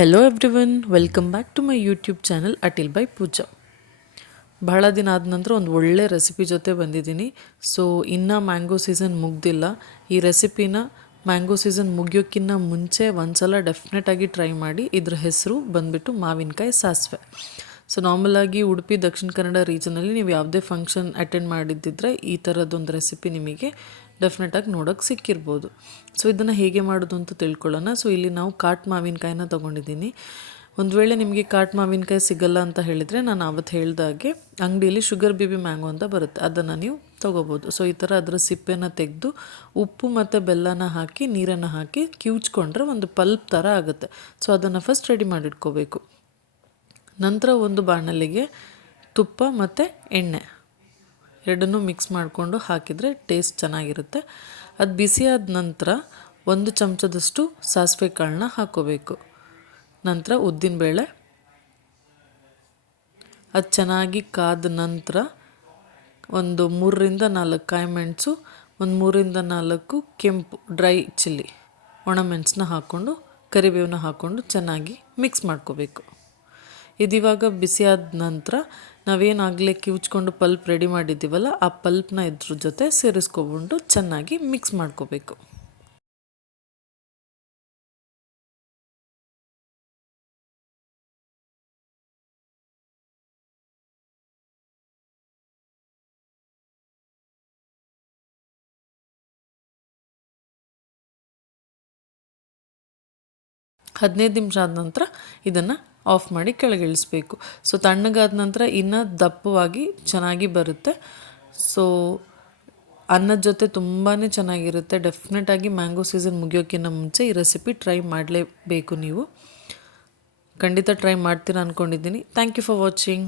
Hello everyone, welcome back to my YouTube channel ಅಟಿಲ್ by Pooja. ಬಹಳ ದಿನ ಆದ ನಂತರ ಒಂದು ಒಳ್ಳೆ ರೆಸಿಪಿ ಜೊತೆ ಬಂದಿದ್ದೀನಿ. ಸೊ ಇನ್ನೂ ಮ್ಯಾಂಗೋ ಸೀಸನ್ ಮುಗ್ದಿಲ್ಲ. ಈ ರೆಸಿಪಿನ ಮ್ಯಾಂಗೋ ಸೀಸನ್ ಮುಗಿಯೋಕ್ಕಿಂತ ಮುಂಚೆ ಒಂದ್ಸಲ ಡೆಫಿನೆಟಾಗಿ ಟ್ರೈ ಮಾಡಿ. ಇದ್ರ ಹೆಸರು ಬಂದುಬಿಟ್ಟು ಮಾವಿನಕಾಯಿ ಸಾಸಿವೆ. ಸೊ ನಾರ್ಮಲಾಗಿ ಉಡುಪಿ ದಕ್ಷಿಣ ಕನ್ನಡ ರೀಜನಲ್ಲಿ ನೀವು ಯಾವುದೇ ಫಂಕ್ಷನ್ ಅಟೆಂಡ್ ಮಾಡಿದ್ದಿದ್ರೆ ಈ ಥರದ್ದೊಂದು ರೆಸಿಪಿ ನಿಮಗೆ ಡೆಫಿನೆಟಾಗಿ ನೋಡೋಕ್ಕೆ ಸಿಕ್ಕಿರ್ಬೋದು. ಸೊ ಇದನ್ನು ಹೇಗೆ ಮಾಡೋದು ಅಂತ ತಿಳ್ಕೊಳ್ಳೋಣ. ಸೊ ಇಲ್ಲಿ ನಾವು ಕಾಟ್ ಮಾವಿನಕಾಯಿನ ತೊಗೊಂಡಿದ್ದೀನಿ. ಒಂದು ವೇಳೆ ನಿಮಗೆ ಕಾಟ್ ಮಾವಿನಕಾಯಿ ಸಿಗಲ್ಲ ಅಂತ ಹೇಳಿದರೆ, ನಾನು ಆವತ್ತು ಹೇಳಿದಾಗೆ ಅಂಗಡಿಯಲ್ಲಿ ಶುಗರ್ ಬೇಬಿ ಮ್ಯಾಂಗೋ ಅಂತ ಬರುತ್ತೆ, ಅದನ್ನು ನೀವು ತೊಗೋಬೋದು. ಸೊ ಈ ಥರ ಅದರ ಸಿಪ್ಪೆನ ತೆಗೆದು ಉಪ್ಪು ಮತ್ತು ಬೆಲ್ಲನ ಹಾಕಿ ನೀರನ್ನು ಹಾಕಿ ಕಿವುಚ್ಕೊಂಡ್ರೆ ಒಂದು ಪಲ್ಪ್ ಥರ ಆಗುತ್ತೆ. ಸೊ ಅದನ್ನು ಫಸ್ಟ್ ರೆಡಿ ಮಾಡಿಟ್ಕೋಬೇಕು. ನಂತರ ಒಂದು ಬಾಣಲೆಗೆ ತುಪ್ಪ ಮತ್ತು ಎಣ್ಣೆ ಎರಡನ್ನೂ ಮಿಕ್ಸ್ ಮಾಡಿಕೊಂಡು ಹಾಕಿದರೆ ಟೇಸ್ಟ್ ಚೆನ್ನಾಗಿರುತ್ತೆ. ಅದು ಬಿಸಿಯಾದ ನಂತರ 1 ಚಮಚದಷ್ಟು ಸಾಸಿವೆ ಕಾಳನ್ನ ಹಾಕ್ಕೋಬೇಕು. ನಂತರ ಉದ್ದಿನಬೇಳೆ, ಅದು ಚೆನ್ನಾಗಿ ಕಾದ ನಂತರ ಒಂದು 3ರಿಂದ 4 ಕಾಯಿಮೆಣಸು, ಒಂದು 3ರಿಂದ 4 ಕೆಂಪು ಡ್ರೈ ಚಿಲ್ಲಿ ಒಣಮೆಣಸನ್ನ ಹಾಕ್ಕೊಂಡು ಕರಿಬೇವನ್ನ ಹಾಕ್ಕೊಂಡು ಚೆನ್ನಾಗಿ ಮಿಕ್ಸ್ ಮಾಡ್ಕೋಬೇಕು. ಇದಿವಾಗ ಬಿಸಿಯಾದ ನಂತರ ನಾವೇನಾಗಲೇ ಕಿವುಚ್ಕೊಂಡು ಪಲ್ಪ್ ರೆಡಿ ಮಾಡಿದ್ದೀವಲ್ಲ, ಆ ಪಲ್ಪ್ನ ಇದ್ರ ಜೊತೆ ಸೇರಿಸ್ಕೊಕೊಂಡು ಚೆನ್ನಾಗಿ ಮಿಕ್ಸ್ ಮಾಡ್ಕೋಬೇಕು. ಹದಿನೈದು ನಿಮಿಷ ಆದ ನಂತರ ಇದನ್ನು ಆಫ್ ಮಾಡಿ ಕೆಳಗಿಳಿಸ್ಬೇಕು. ಸೊ ತಣ್ಣಗಾದ ನಂತರ ಇನ್ನೂ ದಪ್ಪವಾಗಿ ಚೆನ್ನಾಗಿ ಬರುತ್ತೆ. ಸೊ ಅನ್ನದ ಜೊತೆ ತುಂಬಾ ಚೆನ್ನಾಗಿರುತ್ತೆ. ಡೆಫಿನೆಟಾಗಿ ಮ್ಯಾಂಗೋ ಸೀಸನ್ ಮುಗಿಯೋಕ್ಕಿಂತ ಮುಂಚೆ ಈ ರೆಸಿಪಿ ಟ್ರೈ ಮಾಡಲೇಬೇಕು. ನೀವು ಖಂಡಿತ ಟ್ರೈ ಮಾಡ್ತೀರಾ ಅಂದ್ಕೊಂಡಿದ್ದೀನಿ. Thank you for watching.